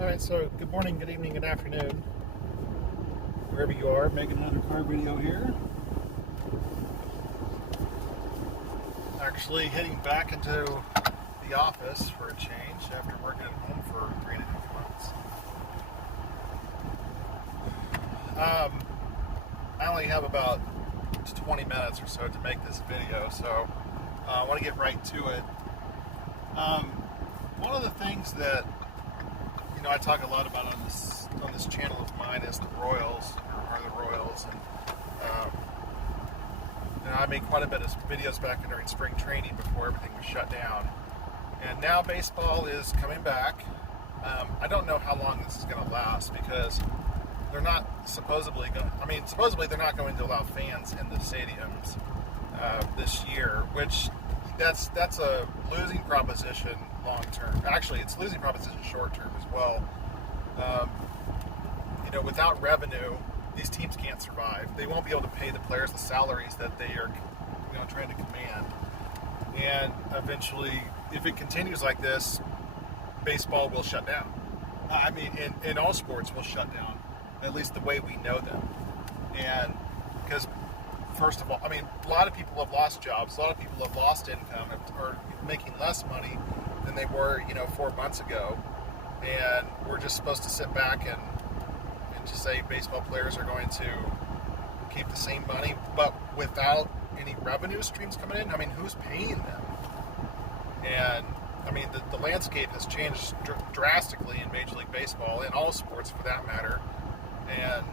All right, so good morning, good evening, good afternoon, wherever you are, making another car video here. Actually heading back into the office for a change after working at home for 3.5 months. I only have about 20 minutes or so to make this video, so I want to get right to it. One of the things that I talk a lot about on this channel of mine is the Royals, or are the Royals, and I made quite a bit of videos back during spring training before everything was shut down. And now baseball is coming back. I don't know how long this is going to last because they're not supposedly they're not going to allow fans in the stadiums this year, which that's a losing proposition long term. Actually, it's a losing proposition short term as well. Without revenue, these teams can't survive. They won't be able to pay the players the salaries that they are, trying to command. And eventually, if it continues like this, baseball will shut down. In all sports will shut down, at least the way we know them. And because, first of all, a lot of people have lost jobs. A lot of people have lost income or making less money than they were, 4 months ago. And we're just supposed to sit back and just say baseball players are going to keep the same money, but without any revenue streams coming in. Who's paying them? And the landscape has changed drastically in Major League Baseball, in all sports for that matter. And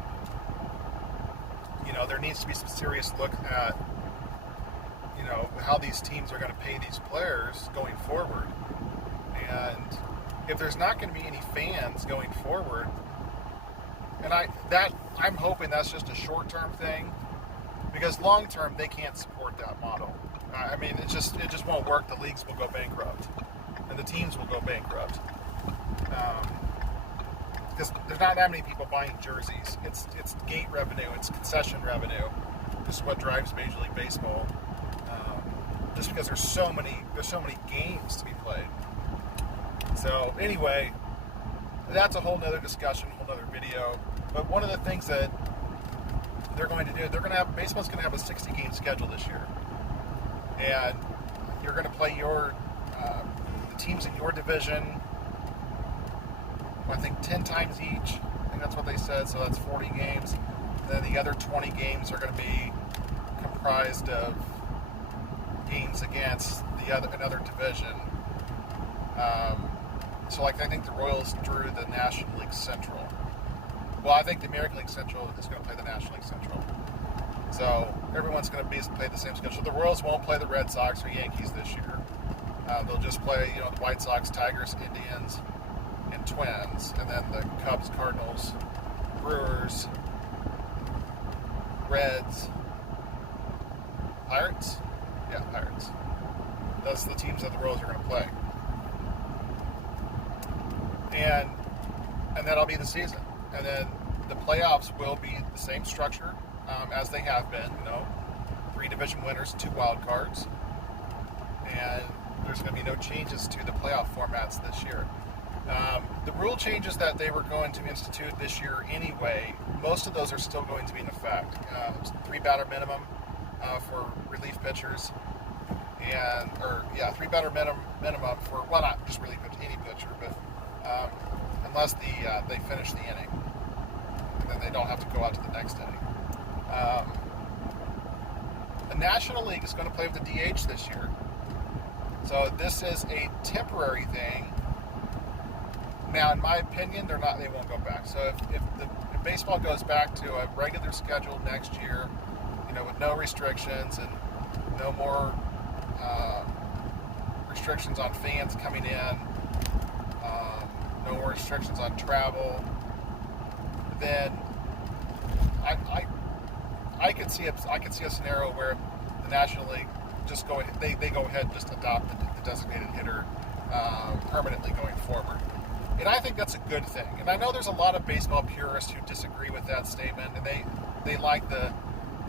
there needs to be some serious look at how these teams are going to pay these players going forward. And if there's not going to be any fans going forward, and I'm hoping that's just a short-term thing, because long-term they can't support that model. It just won't work. The leagues will go bankrupt, and the teams will go bankrupt, because there's not that many people buying jerseys. It's gate revenue, it's concession revenue. This is what drives Major League Baseball. Just because there's so many games to be played. So anyway, that's a whole nother discussion, whole nother video. But one of the things that they're going to do, baseball's going to have a 60-game schedule this year. And you're going to play the teams in your division, I think 10 times each. I think that's what they said, so that's 40 games. And then the other 20 games are going to be comprised of games against another division. I think the Royals drew the National League Central. Well, I think the American League Central is going to play the National League Central. So everyone's going to play the same schedule. The Royals won't play the Red Sox or Yankees this year. They'll just play, the White Sox, Tigers, Indians, and Twins, and then the Cubs, Cardinals, Brewers, Reds, Pirates. Yeah, Pirates. Those are the teams that the Royals are going to play. And that'll be the season. And then the playoffs will be the same structure as they have been. 3 division winners, 2 wild cards. And there's going to be no changes to the playoff formats this year. The rule changes that they were going to institute this year anyway, most of those are still going to be in effect. 3-batter minimum for relief pitchers. 3-batter minimum for, well, not just relief pitcher, any pitcher, but unless they finish the inning, and then they don't have to go out to the next inning. The National League is going to play with the DH this year, so this is a temporary thing. Now, in my opinion, they won't go back. So if baseball goes back to a regular schedule next year, with no restrictions and no more restrictions on fans coming in, no more restrictions on travel, then I could see a scenario where the National League just go ahead and just adopt the designated hitter permanently going forward. And I think that's a good thing. And I know there's a lot of baseball purists who disagree with that statement, and they like the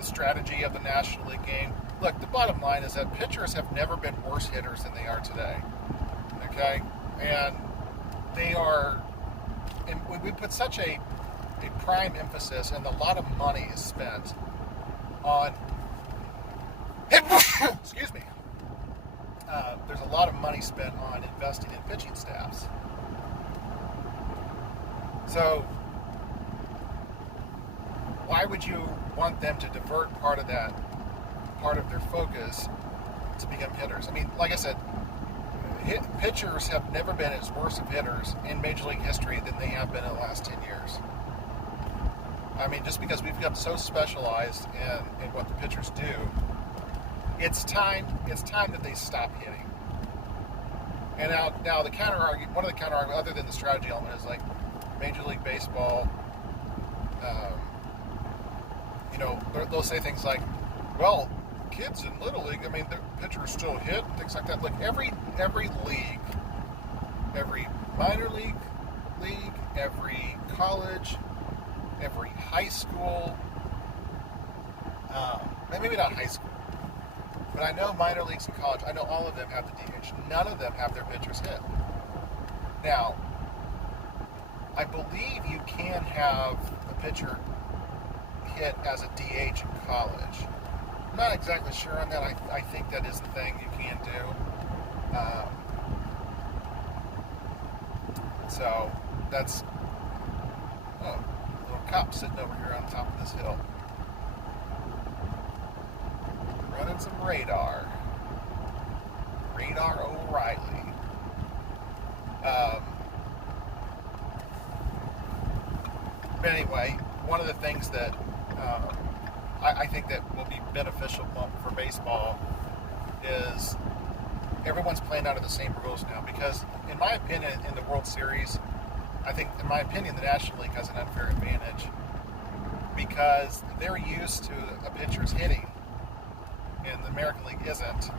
strategy of the National League game. Look, the bottom line is that pitchers have never been worse hitters than they are today. Okay? And they are and we put such a prime emphasis, and a lot of money is spent on. Excuse me. There's a lot of money spent on investing in pitching staffs. So, why would you want them to divert part of their focus to become hitters? I mean, like I said, pitchers have never been as worse of hitters in Major League history than they have been in the last 10 years. I mean, just because we've become so specialized in what the pitchers do, it's time that they stop hitting. And now the counter argument, one of the counter arguments, other than the strategy element, is like Major League Baseball. They'll say things like, "Well, kids in Little League, I mean, the pitchers still hit," and things like that. Like every league, every minor league, every college, every high school, maybe not high school, but I know minor leagues and college, I know all of them have the DH. None of them have their pitchers hit. Now, I believe you can have a pitcher hit as a DH in college. I'm not exactly sure on that. I think that is the thing you can do. So that's a little cop sitting over here on top of this hill, running some radar. Radar O'Reilly. But anyway, one of the things that I think that will be beneficial for baseball is everyone's playing out of the same rules now. Because, in my opinion, in the World Series, in my opinion, the National League has an unfair advantage because they're used to a pitcher's hitting, and the American League isn't.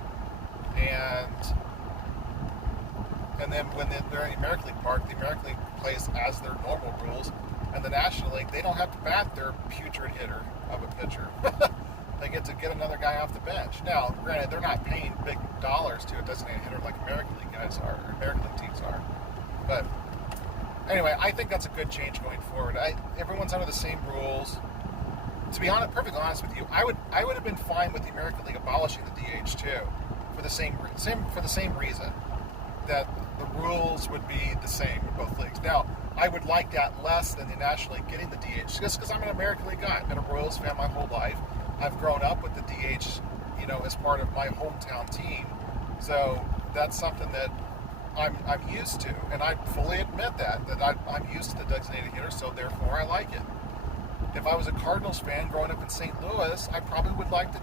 And then when they're in the American League park, the American League plays as their normal rules. And the National League, they don't have to bat their putrid hitter of a pitcher. They get to get another guy off the bench. Now, granted, they're not paying big dollars to a designated hitter like American League guys are, or American League teams are. But anyway, I think that's a good change going forward. Everyone's under the same rules. To be honest, perfectly honest with you, I would have been fine with the American League abolishing the DH too, for the same reason, that the rules would be the same in both leagues. Now, I would like that less than the National League getting the DH, just because I'm an American League guy. I've been a Royals fan my whole life. I've grown up with the DH, as part of my hometown team. So that's something that I'm used to, and I fully admit that I'm used to the designated hitter, so therefore I like it. If I was a Cardinals fan growing up in St. Louis, I probably would like the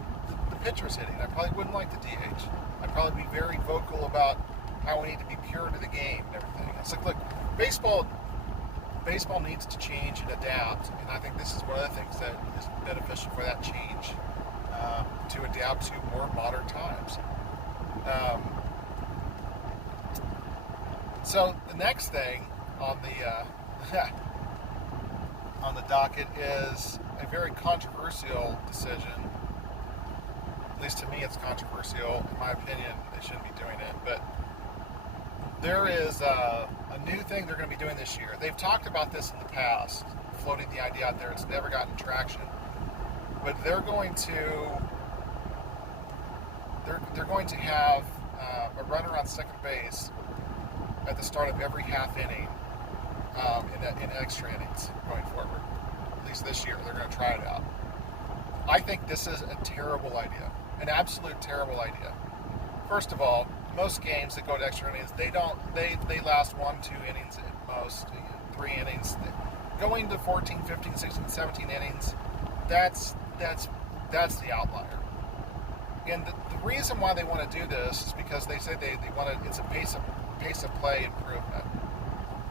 pitchers hitting. I probably wouldn't like the DH. I'd probably be very vocal about how we need to be pure to the game and everything. It's like, look, baseball needs to change and adapt, and I think this is one of the things that is beneficial for that change, to adapt to more modern times. So the next thing on the on the docket is a very controversial decision. At least to me, it's controversial. In my opinion, they shouldn't be doing it, but there is a new thing they're going to be doing this year. They've talked about this in the past, floating the idea out there. It's never gotten traction. But they're going to have a runner on second base at the start of every half inning in extra innings going forward. At least this year, they're going to try it out. I think this is a terrible idea, an absolute terrible idea. First of all, most games that go to extra innings, they last 1-2 innings at most, 3 innings. Going to 14, 15, 16, 17 innings, that's the outlier. And the reason why they want to do this is because they say they want to. It's a pace of play improvement.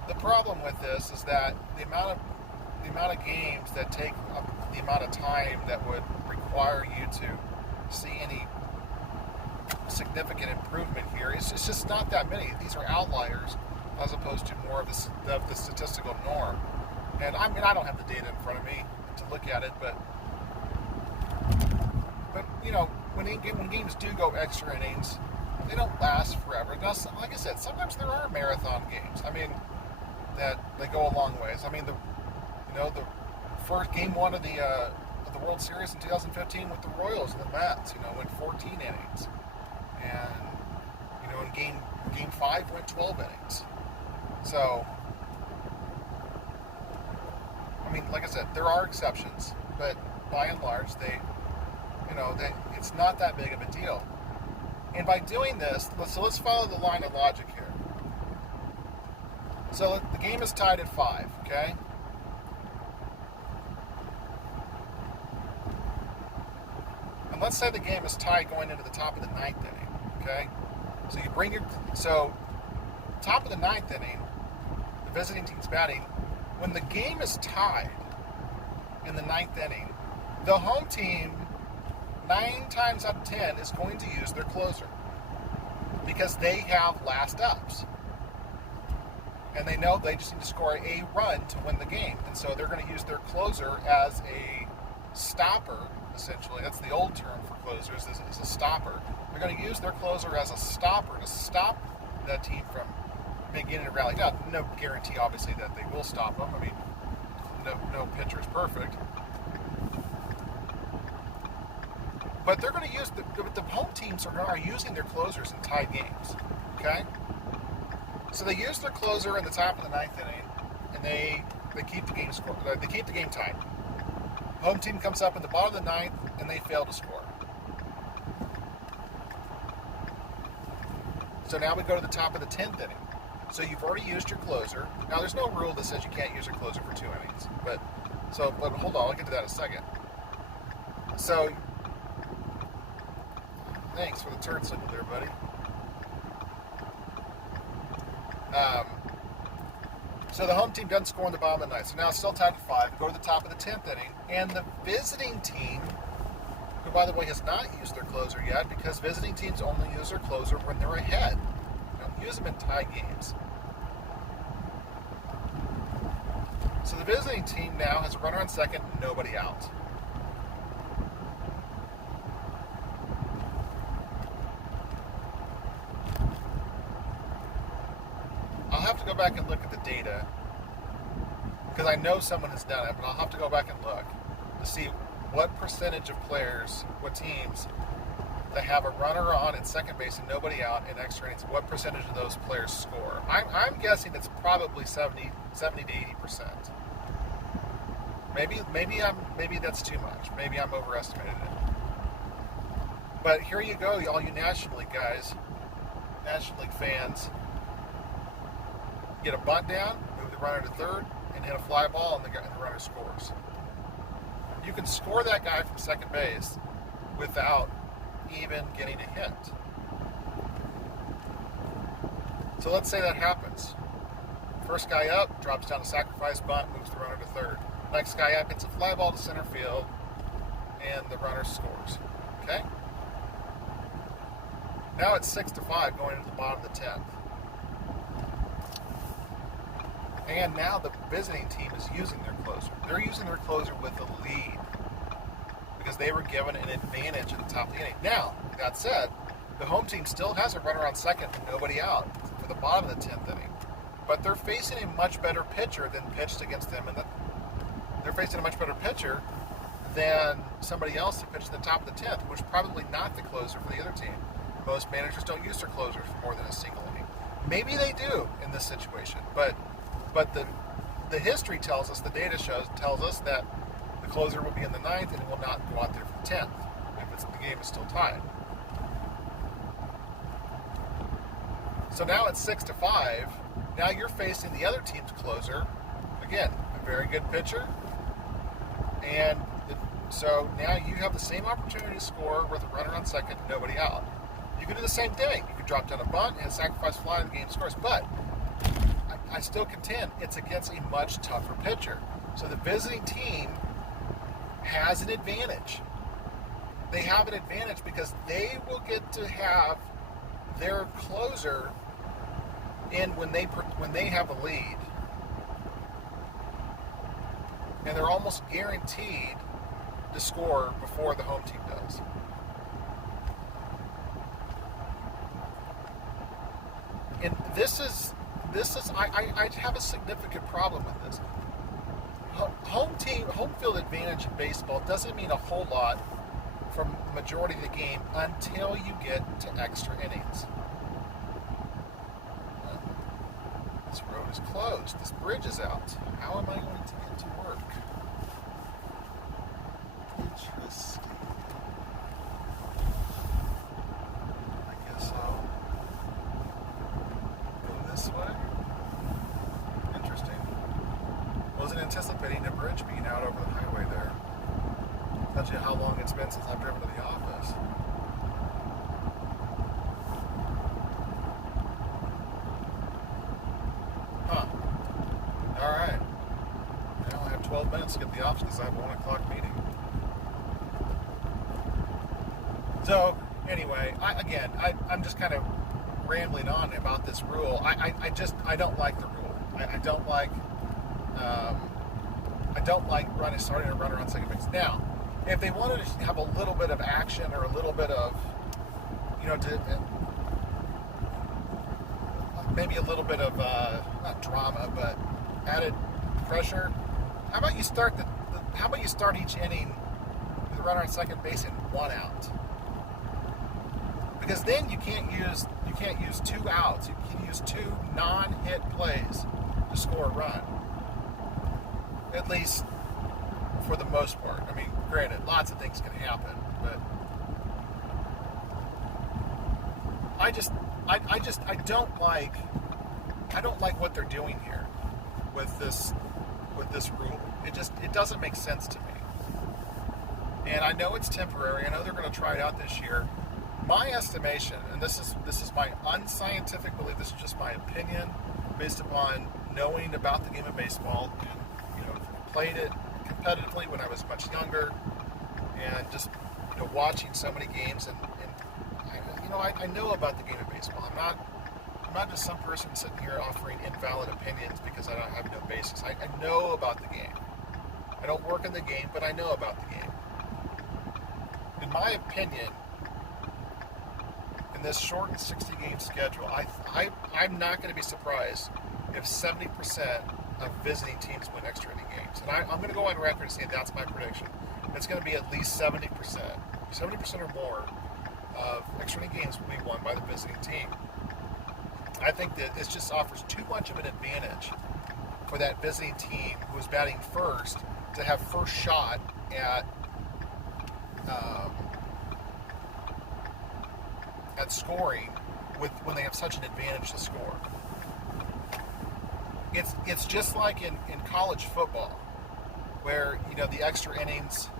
The problem with this is that the amount of games that take the amount of time that would require you to see any significant improvement here, it's just not that many. These are outliers as opposed to more of the statistical norm. And I mean, I don't have the data in front of me to look at it, but when games do go extra innings, they don't last forever. Now, like I said, sometimes there are marathon games. I mean, that they go a long ways. I mean, the first game one of the World Series in 2015 with the Royals and the Mets, went 14 innings, and in game 5 went 12 innings. So, I mean, like I said, there are exceptions, but by and large, it's not that big of a deal. And by doing this, let's follow the line of logic here. So the game is tied at 5, okay? And let's say the game is tied going into the top of the 9th inning, okay? So top of the 9th inning, the visiting team's batting. When the game is tied in the 9th inning, the home team 9 times out of 10 is going to use their closer because they have last ups. And they know they just need to score a run to win the game. And so they're going to use their closer as a stopper, essentially. That's the old term for closers, is a stopper. They're going to use their closer as a stopper to stop that team from beginning to rally. Now, no guarantee, obviously, that they will stop them. I mean, no pitcher is perfect. But they're going to use the home teams are using their closers in tied games. Okay? So they use their closer in the top of the 9th inning, and they keep the game they keep the game tied. Home team comes up in the bottom of the 9th, and they fail to score. So now we go to the top of the 10th inning. So you've already used your closer. Now there's no rule that says you can't use your closer for 2 innings, but hold on, I'll get to that in a second. So thanks for the turn signal there, buddy. So the home team doesn't score in the bottom of the 9th. So now it's still tied at 5. Go to the top of the 10th inning. And the visiting team, who, by the way, has not used their closer yet, because visiting teams only use their closer when they're ahead. They don't use them in tie games. So the visiting team now has a runner on second, nobody out. I'll have to go back and look at the data, because I know someone has done it, but I'll have to go back and look to see what percentage of players, what teams that have a runner on at second base and nobody out in extra innings, what percentage of those players score. I'm guessing it's probably 70 to 80%. Maybe that's too much. Maybe I'm overestimating it. But here you go, all you National League guys, National League fans. Get a bunt down, move the runner to third, and hit a fly ball, and the runner scores. You can score that guy from second base without even getting a hit. So let's say that happens. First guy up, drops down a sacrifice bunt, moves the runner to third. Next guy up hits a fly ball to center field, and the runner scores. Okay? Now it's 6-5 going into the bottom of the 10th. And now the visiting team is using their closer. They're using their closer with a lead because they were given an advantage at the top of the inning. Now, that said, the home team still has a runner on second and nobody out for the bottom of the 10th inning. But they're facing a much better pitcher than pitched against them. And they're facing a much better pitcher than somebody else who pitched at the top of the 10th, which is probably not the closer for the other team. Most managers don't use their closers for more than a single inning. Maybe they do in this situation, but the history tells us, the data tells us that the closer will be in the 9th and will not go out there for the 10th if the game is still tied. So now it's 6-5. Now you're facing the other team's closer. Again, a very good pitcher. And so now you have the same opportunity to score with a runner on second and nobody out. You can do the same thing. You can drop down a bunt and sacrifice fly and the game scores. But I still contend it's against a much tougher pitcher. So the visiting team has an advantage. They have an advantage because they will get to have their closer in when they have a lead. And they're almost guaranteed to score before the home team does. And this I have a significant problem with this. Home field advantage in baseball doesn't mean a whole lot from the majority of the game until you get to extra innings. This road is closed. This bridge is out. How am I going to get to work? Interesting. I guess I'll go this way. Interesting. Wasn't anticipating a bridge being out over the highway there. Tells you how long it's been since I've driven to the office. Huh. Alright. I only have 12 minutes to get to the office because I have a 1 o'clock meeting. So, anyway, I'm just kind of rambling on about this rule. I don't like the rule. I don't like starting a runner on second base. Now, if they wanted to have a little bit of action or a little bit of, maybe a little bit of not drama, but added pressure, how about you start each inning with a runner on second base and 1 out? Because then you can't use 2 outs. You can use 2 non-hit plays to score a run. At least for the most part. I mean, granted, lots of things can happen, but I don't like what they're doing here with this rule. It doesn't make sense to me. And I know it's temporary. I know they're going to try it out this year. My estimation, and this is my unscientific belief, this is just my opinion based upon knowing about the game of baseball and played it competitively when I was much younger, and just watching so many games, and I know about the game of baseball. I'm not just some person sitting here offering invalid opinions because I don't have no basis. I know about the game. I don't work in the game, but I know about the game. In my opinion, in this shortened 60-game schedule, I'm not going to be surprised if 70% of visiting teams win extra inning games. And I'm going to go on record and say that's my prediction. It's going to be at least 70%. 70% or more of extra inning games will be won by the visiting team. I think that this just offers too much of an advantage for that visiting team who is batting first to have first shot at scoring when they have such an advantage to score. It's just like in college football, where the extra innings,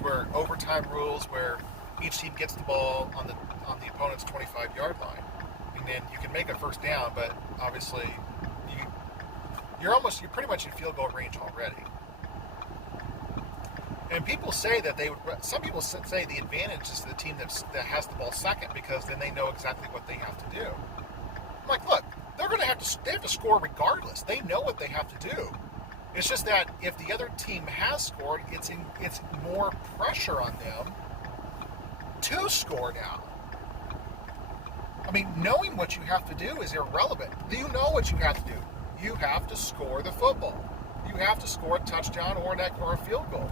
where overtime rules, where each team gets the ball on the opponent's 25-yard line, and then you can make a first down, but obviously you're pretty much in field goal range already. And people say that some people say the advantage is the team that has the ball second, because then they know exactly what they have to do. I'm like, look, they have to score regardless. They know what they have to do. It's just that if the other team has scored, it's more pressure on them to score now. I mean, knowing what you have to do is irrelevant. You know what you have to do. You have to score the football. You have to score a touchdown or a field goal.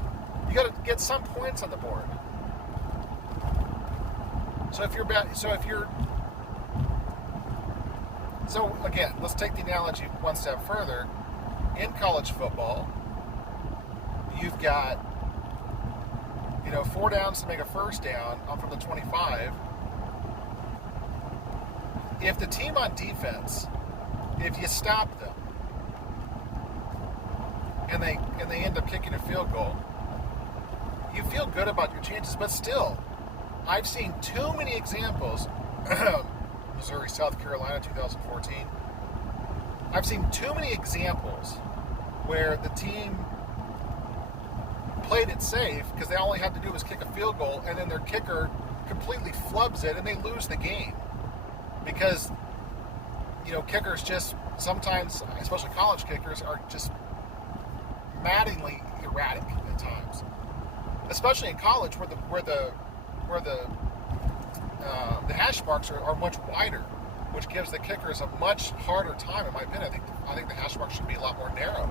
You got to get some points on the board. So again, let's take the analogy one step further. In college football, you've got 4 downs to make a first down from the 25. If the team on defense, if you stop them and they end up kicking a field goal, you feel good about your chances. But still, I've seen too many examples. Missouri, South Carolina, 2014. I've seen too many examples where the team played it safe because they all they had to do was kick a field goal, and then their kicker completely flubs it and they lose the game. Because, kickers just sometimes, especially college kickers, are just maddeningly erratic at times. Especially in college where the hash marks are much wider. which gives the kickers a much harder time, in my opinion. I think the hash mark should be a lot more narrow.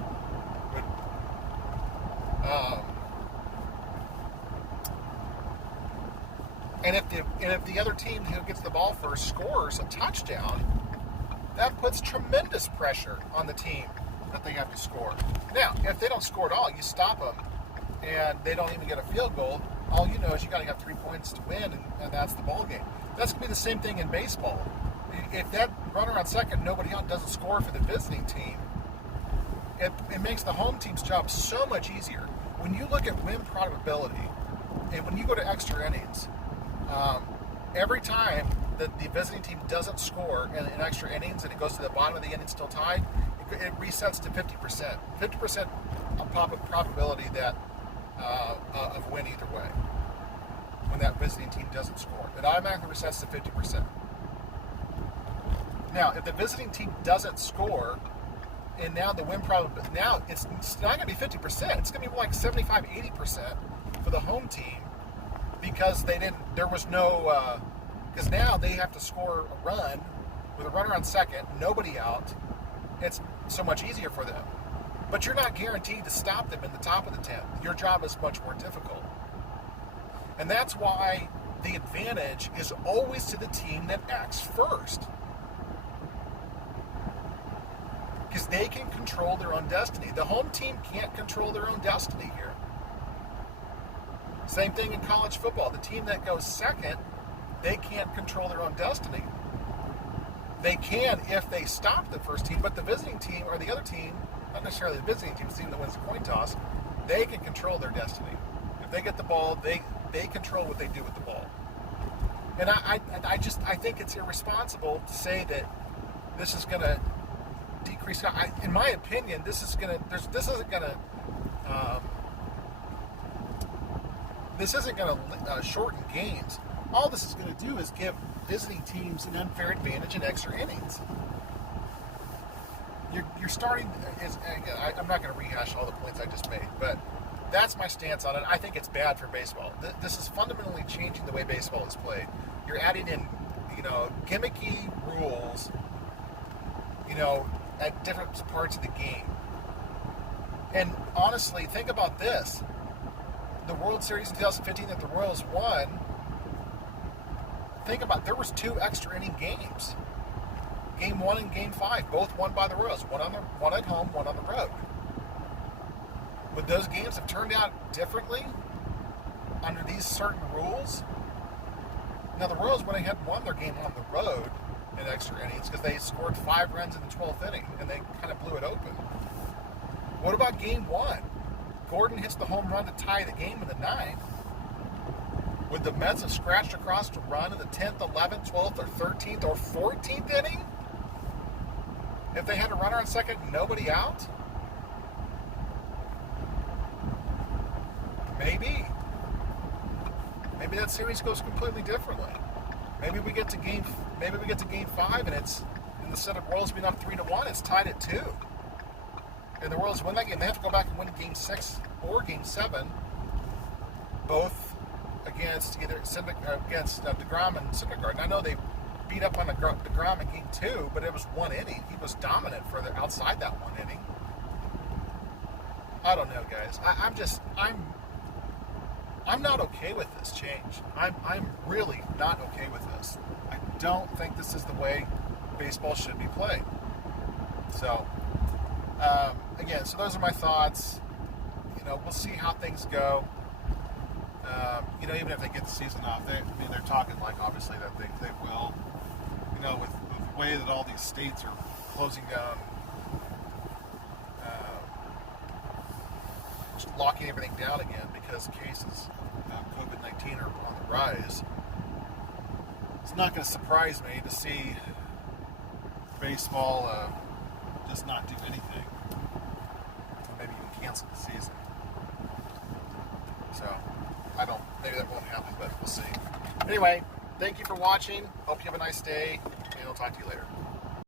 And if the other team who gets the ball first scores a touchdown, that puts tremendous pressure on the team that they have to score. Now, if they don't score at all, you stop them, and they don't even get a field goal. All you know is you got to have 3 points to win, and that's the ball game. That's going to be the same thing in baseball. If that runner on second, nobody out, doesn't score for the visiting team, it makes the home team's job so much easier. When you look at win probability, and when you go to extra innings, every time that the visiting team doesn't score in extra innings and it goes to the bottom of the inning still tied, it resets to 50%. 50% probability that of win either way when that visiting team doesn't score. It automatically resets to 50%. Now, if the visiting team doesn't score, and now the win probability, now it's not going to be 50%. It's going to be like 75, 80% for the home team, because there was no, because now they have to score a run with a runner on second, nobody out. It's so much easier for them. But you're not guaranteed to stop them in the top of the 10th. Your job is much more difficult. And that's why the advantage is always to the team that acts first. Because they can control their own destiny. The home team can't control their own destiny here. Same thing in college football. The team that goes second, they can't control their own destiny. They can if they stop the first team, but the visiting team or the other team, not necessarily the visiting team, the team that wins the coin toss, they can control their destiny. If they get the ball, they control what they do with the ball. And I think it's irresponsible to say that this is going to decrease. In my opinion, this isn't going to shorten games. All this is going to do is give visiting teams an unfair advantage in extra innings. You're starting. I'm not going to rehash all the points I just made, but that's my stance on it. I think it's bad for baseball. This is fundamentally changing the way baseball is played. You're adding in, gimmicky rules, at different parts of the game. And honestly, think about this. The World Series in 2015 that the Royals won, think about, there was 2 extra inning games. Game 1 and Game 5, both won by the Royals. One at home, one on the road. Would those games have turned out differently under these certain rules? Now, the Royals went ahead and won their game on the road in extra innings because they scored 5 runs in the 12th inning, and they kind of blew it open. What about Game 1? Gordon hits the home run to tie the game in the 9th. Would the Mets have scratched across to run in the 10th, 11th, 12th, or 13th, or 14th inning? If they had a runner on second and nobody out? Maybe. Maybe that series goes completely differently. Maybe we get to game 5 and it's, instead of Royals being up 3-1, it's tied at 2. And the Royals win that game. They have to go back and win Game 6 or Game 7, both against DeGrom and Syndergaard. And I know they beat up on DeGrom in Game 2, but it was 1 inning. He was dominant further outside that 1 inning. I don't know, guys. I'm not okay with this change. I'm really not okay with this. I don't think this is the way baseball should be played. So, again, so those are my thoughts. We'll see how things go. Even if they get the season off, they're talking like obviously that they will. With the way that all these states are closing down, just locking everything down again because cases of COVID-19 are on the rise. It's not going to surprise me to see baseball just not do anything, or maybe even cancel the season. So, maybe that won't happen, but we'll see. Anyway, thank you for watching. Hope you have a nice day, and I'll talk to you later.